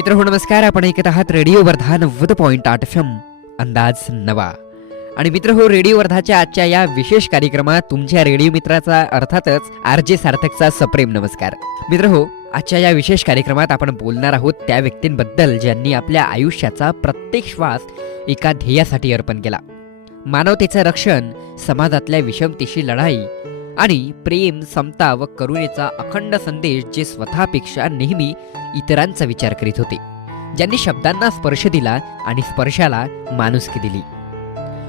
मित्र हो नमस्कार. आपण ऐकत आहात रेडिओ वर्धा 90.8 FM अंदाज नवा. आणि मित्र हो, रेडिओ वर्धाच्या आजच्या या विशेष कार्यक्रमात तुमच्या रेडिओ मित्राचा अर्थातच RJ सार्थकचा सप्रेम नमस्कार. मित्र हो, आजच्या या विशेष कार्यक्रमात आपण बोलणार आहोत त्या व्यक्तींबद्दल ज्यांनी आपल्या आयुष्याचा प्रत्येक श्वास एका ध्येयासाठी अर्पण केला. मानवतेचं रक्षण, समाजातल्या विषमतेशी लढाई आणि प्रेम, समता व करुणेचा अखंड संदेश जे स्वतःपेक्षा नेहमी इतरांचा विचार करीत होते, ज्यांनी शब्दांना स्पर्श दिला आणि स्पर्शाला माणुसकी दिली.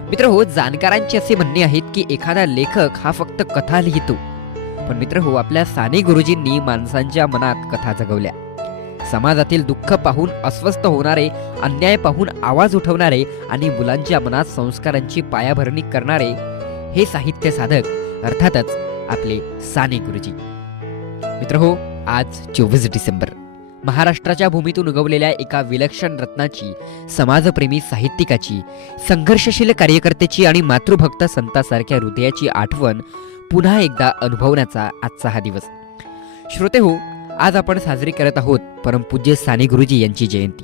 मित्र हो, जाणकारांचे असे म्हणणे आहेत की एखादा लेखक हा फक्त कथा लिहितो, पण मित्र हो, आपल्या साने गुरुजींनी माणसांच्या मनात कथा जगवल्या. समाजातील दुःख पाहून अस्वस्थ होणारे, अन्याय पाहून आवाज उठवणारे आणि मुलांच्या मनात संस्कारांची पायाभरणी करणारे हे साहित्य साधक अर्थातच आपले साने गुरुजी. मित्र हो, आज 24 डिसेंबर महाराष्ट्राच्या भूमीतून उगवलेल्या एका विलक्षण रत्नाची, समाजप्रेमी साहित्यिकाची, संघर्षशील कार्यकर्त्याची आणि मातृभक्त संतासारख्या हृदयाची आठवण पुन्हा एकदा अनुभवण्याचा आजचा हा दिवस. श्रोते हो, आज आपण साजरी करत आहोत परमपूज्य साने गुरुजी यांची जयंती.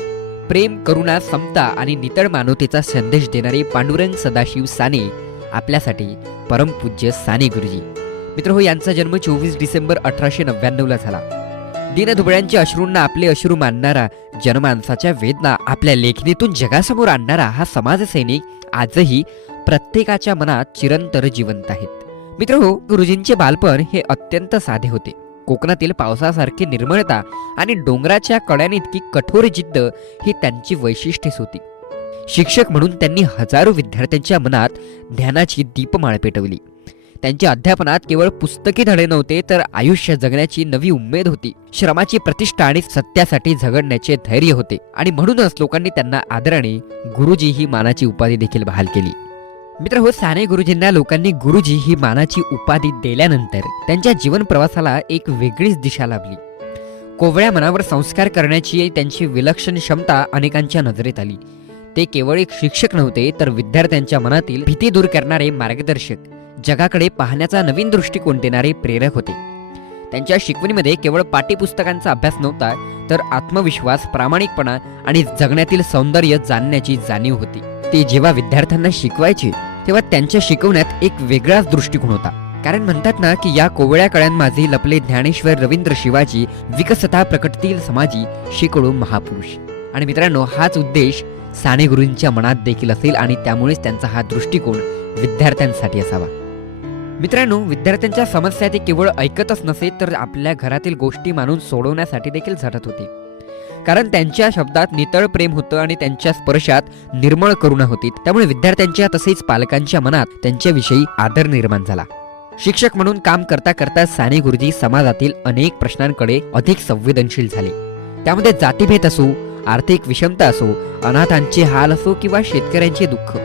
प्रेम, करुणा, समता आणि नितळ मानवतेचा संदेश देणारे पांडुरंग सदाशिव साने आपल्यासाठी परमपूज्य साने गुरुजी. मित्र हो, यांचा जन्म 24 डिसेंबर 1899 झाला. दीनदुबळ्यांच्या अश्रूंना आपले अश्रू मानणारा, जनमानसाच्या वेदना आपल्या लेखणीतून जगासमोर आणणारा हा समाजसैनिक आजही प्रत्येकाच्या मनात चिरंतर जिवंत आहेत. मित्र हो, गुरुजींचे बालपण हे अत्यंत साधे होते. कोकणातील पावसासारखी निर्मळता आणि डोंगराच्या कड्याइतकी कठोर जिद्द ही त्यांची वैशिष्ट्येच होती. शिक्षक म्हणून त्यांनी हजारो विद्यार्थ्यांच्या मनात ध्यानाची दीपमाळ पेटवली. त्यांच्या अध्यापनात केवळ पुस्तकी धडे नव्हते, तर आयुष्य जगण्याची नवी उमेद होती. श्रमाची प्रतिष्ठा आणि सत्यासाठी झगडण्याचे धैर्य होते. आणि म्हणूनच लोकांनी त्यांना आदराने गुरुजी ही मानाची उपाधी देखील बहाल केली. मित्र हो, साने गुरुजींना लोकांनी गुरुजी ही मानाची उपाधी दिल्यानंतर त्यांच्या जीवन प्रवासाला एक वेगळीच दिशा लाभली. कोवळ्या मनावर संस्कार करण्याची त्यांची विलक्षण क्षमता अनेकांच्या नजरेत आली. ते केवळ एक शिक्षक नव्हते, तर विद्यार्थ्यांच्या मनातील भीती दूर करणारे मार्गदर्शक, जगाकडे पाहण्याचा नवीन दृष्टिकोन देणारे प्रेरक होते. त्यांच्या शिकवणीमध्ये केवळ पाठ्यपुस्तकांचा अभ्यास नव्हता, तर आत्मविश्वास, प्रामाणिकपणा आणि जगण्यातील सौंदर्य जाणण्याची जाणीव होती. ते जेव्हा विद्यार्थ्यांना शिकवायचे तेव्हा त्यांच्या शिकवण्यात एक वेगळाच दृष्टिकोन होता. कारण म्हणतात ना की या कोवळ्या कळ्यांमाझे लपले ज्ञानेश्वर रवींद्र शिवाजी, विकसता प्रकटतील समाजी, शेकडो महापुरुष. आणि मित्रांनो, हाच उद्देश साने गुरुजींच्या मनात देखील असेल आणि त्यामुळेच त्यांचा हा दृष्टिकोन विद्यार्थ्यांसाठी असावा. मित्रांनो, विद्यार्थ्यांच्या समस्या ते केवळ ऐकतच नसे, तर आपल्या घरातील गोष्टी मानून सोडवण्यासाठी देखील झटत होते. कारण त्यांच्या शब्दात नितळ प्रेम होतं आणि त्यांच्या स्पर्शात निर्मळ करुणा होती. त्यामुळे विद्यार्थ्यांच्या तसेच पालकांच्या मनात त्यांच्याविषयी आदर निर्माण झाला. शिक्षक म्हणून काम करता करता साने गुरुजी समाजातील अनेक प्रश्नांकडे अधिक संवेदनशील झाले. त्यामध्ये जातीभेद असो, आर्थिक विषमता असो, अनाथांचे हाल असो किंवा शेतकऱ्यांचे दुःख,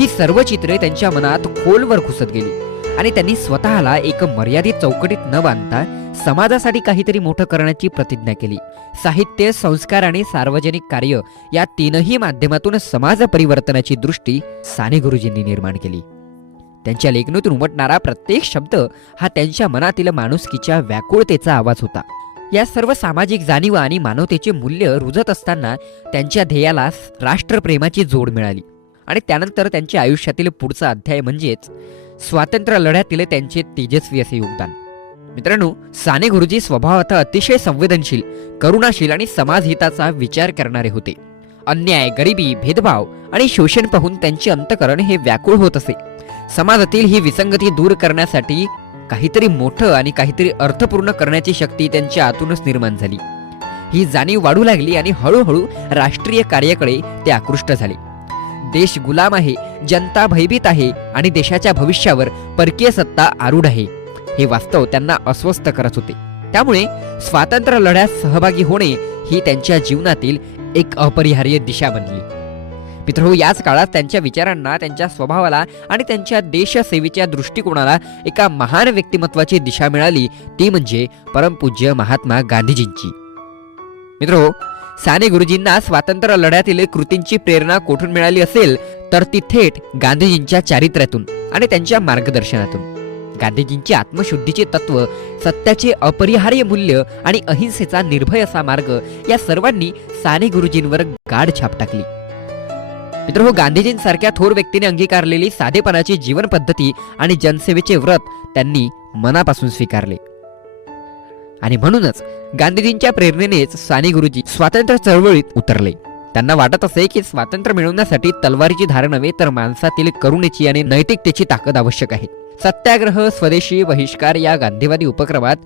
ही सर्व चित्रे त्यांच्या मनात खोलवर घुसत गेली. आणि त्यांनी स्वतःला एक मर्यादित चौकटीत न बांधता समाजासाठी काहीतरी मोठं करण्याची प्रतिज्ञा केली. साहित्य, संस्कार आणि सार्वजनिक कार्य या तीनही माध्यमातून समाज परिवर्तनाची दृष्टी साने गुरुजींनी निर्माण केली. त्यांच्या लेखनातून उमटणारा प्रत्येक शब्द हा त्यांच्या मनातील माणुसकीच्या व्याकुळतेचा आवाज होता. या सर्व सामाजिक जाणीवा आणि मानवतेचे मूल्य रुजत असताना त्यांच्या ध्येयाला राष्ट्रप्रेमाची जोड मिळाली. आणि त्यानंतर त्यांच्या आयुष्यातील पुढचा अध्याय म्हणजेच स्वातंत्र्य लढ्यातील त्यांचे तेजस्वी असे योगदान. मित्रांनो, साने गुरुजी स्वभावात अतिशय संवेदनशील, करुणाशील आणि समाजहिताचा विचार करणारे होते. अन्याय, गरिबी, भेदभाव आणि शोषण पाहून त्यांचे अंतःकरण हे व्याकुळ होत असे. समाजातील ही विसंगती दूर करण्यासाठी काहीतरी मोठं आणि काहीतरी अर्थपूर्ण करण्याची शक्ती त्यांच्या आतूनच निर्माण झाली. ही जाणीव वाढू लागली आणि हळूहळू राष्ट्रीय कार्याकडे ते आकृष्ट झाले. देश गुलाम आहे, जनता भयभीत आहे आणि देशाच्या भविष्यावर परकीय सत्ता आरूढ आहे, हे वास्तव त्यांना अस्वस्थ करत होते. त्यामुळे स्वातंत्र्य लढ्यात सहभागी होणे ही त्यांच्या जीवनातील एक अपरिहार्य दिशा बनली. मित्रहो, याच काळात त्यांच्या विचारांना, त्यांच्या स्वभावाला आणि त्यांच्या देशसेवेच्या दृष्टिकोनाला एका महान व्यक्तिमत्वाची दिशा मिळाली, ती म्हणजे परमपूज्य महात्मा गांधीजींची. मित्रहो, साने गुरुजींना स्वातंत्र्य लढ्यातील कृतींची प्रेरणा कोठून मिळाली असेल, तर ती थेट गांधीजींच्या चारित्र्यातून आणि त्यांच्या मार्गदर्शनातून. गांधीजींची आत्मशुद्धीचे तत्व, सत्याचे अपरिहार्य मूल्य आणि अहिंसेचा निर्भय असा मार्ग या सर्वांनी साने गुरुजींवर गाढ छाप टाकली. मित्रहो, गांधीजींसारख्या थोर व्यक्तीने अंगीकारलेली साधेपणाची जीवन पद्धती आणि जनसेवेचे व्रत त्यांनी मनापासून स्वीकारले. आणि म्हणूनच गांधीजींच्या प्रेरणेनेच साने गुरुजी स्वातंत्र्य चळवळीत उतरले. त्यांना वाटत असे की स्वातंत्र्य मिळवण्यासाठी तलवारीची धार नव्हे तर माणसातील करुणेची आणि नैतिकतेची ताकद आवश्यक आहे. सत्याग्रह, स्वदेशी बहिष्कार या गांधीवादी उपक्रमात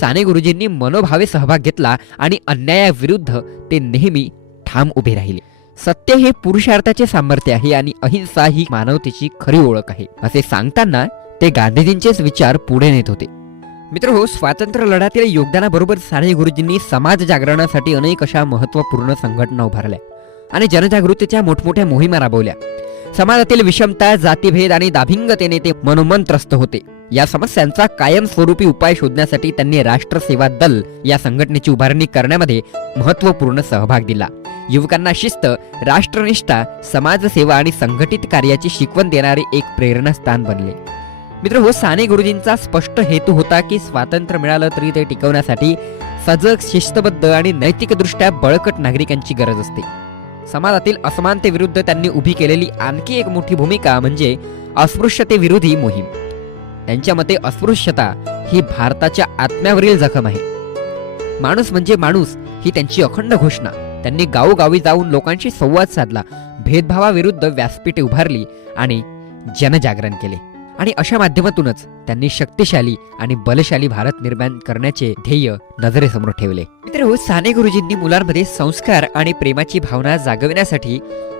साने गुरुजींनी मनोभावे सहभाग घेतला आणि अन्यायाविरुद्ध ते नेहमी ठाम उभे राहिले. सत्य हे पुरुषार्थाचे सामर्थ्य आहे आणि अहिंसा ही मानवतेची खरी ओळख आहे असे सांगताना ते गांधीजींचेच विचार पुढे नेत होते. मित्रहो, स्वातंत्र्य लढ्यातील योगदानाबरोबर साने गुरुजींनी समाज जागरणासाठी अनेक अशा महत्त्वपूर्ण संघटना उभारल्या आणि जनजागृतीच्या मोठमोठ्या मोहिमा राबवल्या. समाजातील विषमता, जातीभेद आणि दाभिंगतेने ते मनोमन त्रस्त होते. या समस्यांचा कायमस्वरूपी उपाय शोधण्यासाठी त्यांनी राष्ट्र सेवा दल या संघटनेची उभारणी करण्यामध्ये महत्त्वपूर्ण सहभाग दिला. युवकांना शिस्त, राष्ट्रनिष्ठा, समाजसेवा आणि संघटित कार्याची शिकवण देणारे एक प्रेरणास्थान बनले. मित्रहो, साने गुरुजींचा स्पष्ट हेतू होता की स्वातंत्र्य मिळालं तरी ते टिकवण्यासाठी सजग, शिस्तबद्ध आणि नैतिकदृष्ट्या बळकट नागरिकांची गरज असते. समाजातील असमानतेविरुद्ध त्यांनी उभी केलेली आणखी एक मोठी भूमिका म्हणजे अस्पृश्यतेविरोधी मोहीम. त्यांच्या मते अस्पृश्यता ही भारताच्या आत्म्यावरील जखम आहे. माणूस म्हणजे माणूस ही त्यांची अखंड घोषणा. त्यांनी गावोगावी जाऊन लोकांशी संवाद साधला, भेदभावाविरुद्ध व्यासपीठे उभारली आणि जनजागरण केले. आणि अशा माध्यमातूनच त्यांनी शक्तिशाली आणि बलशाली भारत निर्माण करण्याचे ध्येय नजरेसमोर ठेवले. मित्रहो, साने गुरुजींनी मुलांमध्ये संस्कार आणि प्रेमाची भावना जागविण्यासाठी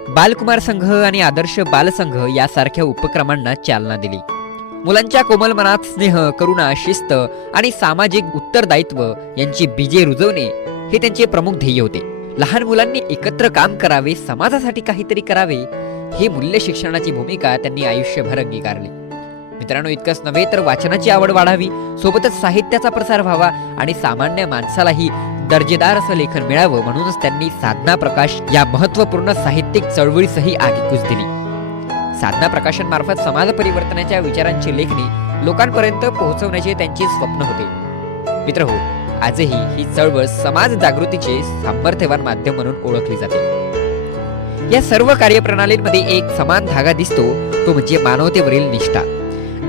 बालकुमार संघ आणि आदर्श बालसंघ यासारख्या उपक्रमांना चालना दिली. मुलांच्या कोमल मनात स्नेह, करुणा, शिस्त आणि सामाजिक उत्तरदायित्व यांची बीजे रुजवणे हे त्यांचे प्रमुख ध्येय होते. लहान मुलांनी एकत्र काम करावे, समाजासाठी काहीतरी करावे ही मूल्य शिक्षणाची भूमिका त्यांनी आयुष्यभर अंगीकारली. मित्रांनो, इतकंच नव्हे तर वाचनाची आवड वाढावी, सोबतच साहित्याचा प्रसार व्हावा आणि सामान्य माणसालाही दर्जेदार असं लेखन मिळावं म्हणूनच त्यांनी साधना प्रकाश या महत्त्वपूर्ण साहित्यिक चळवळीसही आगेकूच दिली. साधना प्रकाशन मार्फत समाज परिवर्तनाच्या विचारांची लेखणी लोकांपर्यंत पोहोचवण्याचे त्यांचे स्वप्न होते. मित्रहो, आजही ही चळवळ समाज जागृतीचे सामर्थ्यवान माध्यम म्हणून ओळखली जाते. या सर्व कार्यप्रणालींमध्ये एक समान धागा दिसतो, तो म्हणजे मानवतेवरील निष्ठा,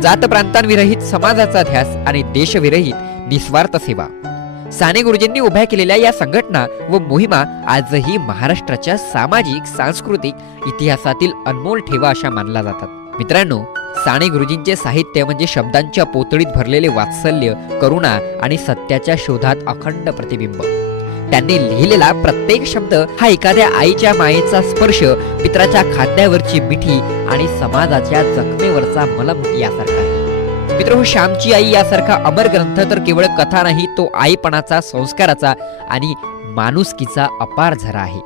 जात प्रांतांविरहित समाजाचा ध्यास आणि देशविरहित निस्वार्थ सेवा. साने गुरुजींनी उभ्या केलेल्या या संघटना व मोहिमा आजही महाराष्ट्राच्या सामाजिक, सांस्कृतिक इतिहासातील अनमोल ठेवा अशा मानल्या जातात. मित्रांनो, साने गुरुजींचे साहित्य म्हणजे शब्दांच्या पोतळीत भरलेले वात्सल्य, करुणा आणि सत्याच्या शोधात अखंड प्रतिबिंब. त्यांनी लिहिलेला प्रत्येक शब्द हा एखाद्या आईच्या मायेचा स्पर्श, पित्राच्या खांद्यावरची मिठी आणि समाजाच्या जखमेवरचा मलम यासारखा आहे. मित्र, श्यामची आई यासारखा अमर ग्रंथ तर केवळ कथा नाही, तो आईपणाचा, संस्काराचा आणि माणुसकीचा अपार झरा आहे.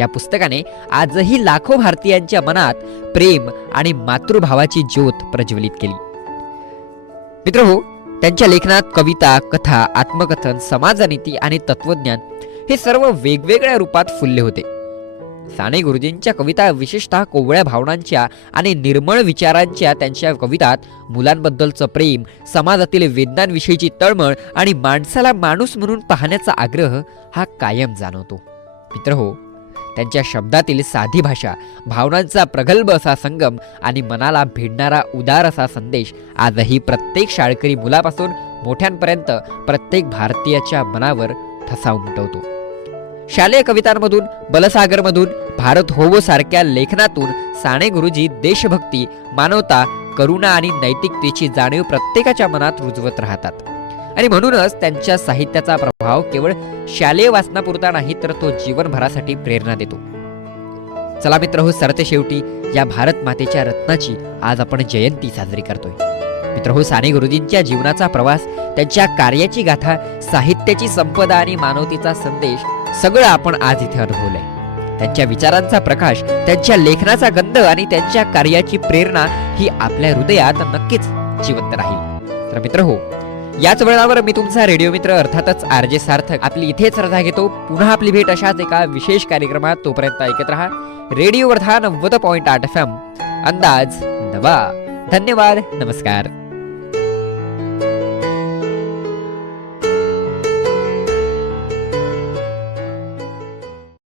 या पुस्तकाने आजही लाखो भारतीयांच्या मनात प्रेम आणि मातृभावाची ज्योत प्रज्वलित केली. मित्रहो, त्यांच्या लेखनात कविता, कथा, आत्मकथन, समाजनीती आणि तत्वज्ञान हे सर्व वेगवेगळ्या रूपात फुलले होते. साने गुरुजींच्या कविता विशेषतः कोवळ्या भावनांच्या आणि निर्मळ विचारांच्या. त्यांच्या कवितात मुलांबद्दलचं प्रेम, समाजातील वेदनांविषयीची तळमळ आणि माणसाला माणूस म्हणून पाहण्याचा आग्रह हा कायम जाणवतो. मित्रहो, त्यांच्या शब्दातील साधी भाषा, भावनांचा प्रगल्भ असा संगम आणि मनाला भिडणारा उदार असा संदेश आजही प्रत्येक शाळकरी मुलापासून मोठ्यांपर्यंत प्रत्येक भारतीयाच्या मनावर ठसा उमटवतो. शालेय कवितांमधून, बलसागरमधून, भारत होवो सारख्या लेखनातून साने गुरुजी देशभक्ती, मानवता, करुणा आणि नैतिकतेची जाणीव प्रत्येकाच्या मनात रुजवत राहतात. आणि म्हणूनच त्यांच्या साहित्याचा प्रभाव केवळ शालेय वाचनापुरता नाही, तर तो जीवनभरासाठी प्रेरणा देतो. चला मित्रहो, सरते शेवटी या भारत मातेच्या रत्नाची आज आपण जयंती साजरी करतोय. मित्रहो, साने गुरुजींच्या जीवनाचा प्रवास, त्यांच्या कार्याची गाथा, साहित्याची संपदा आणि मानवतेचा संदेश सगळं आपण आज इथे अनुभवलंय. त्यांच्या विचारांचा प्रकाश, त्यांच्या लेखनाचा गंध आणि त्यांच्या कार्याची प्रेरणा ही आपल्या हृदयात नक्कीच जिवंत राहील. तर मित्रहो, याच वेळावर मी तुमचा रेडिओ मित्र अर्थातच आरजे सार्थक आपली इथेच रजा घेतो. पुन्हा आपली भेट अशाच एका विशेष कार्यक्रमात. तोपर्यंत ऐकत रहा रेडिओ वर्धा 90.8 FM. अंदाज नवा. धन्यवाद. नमस्कार.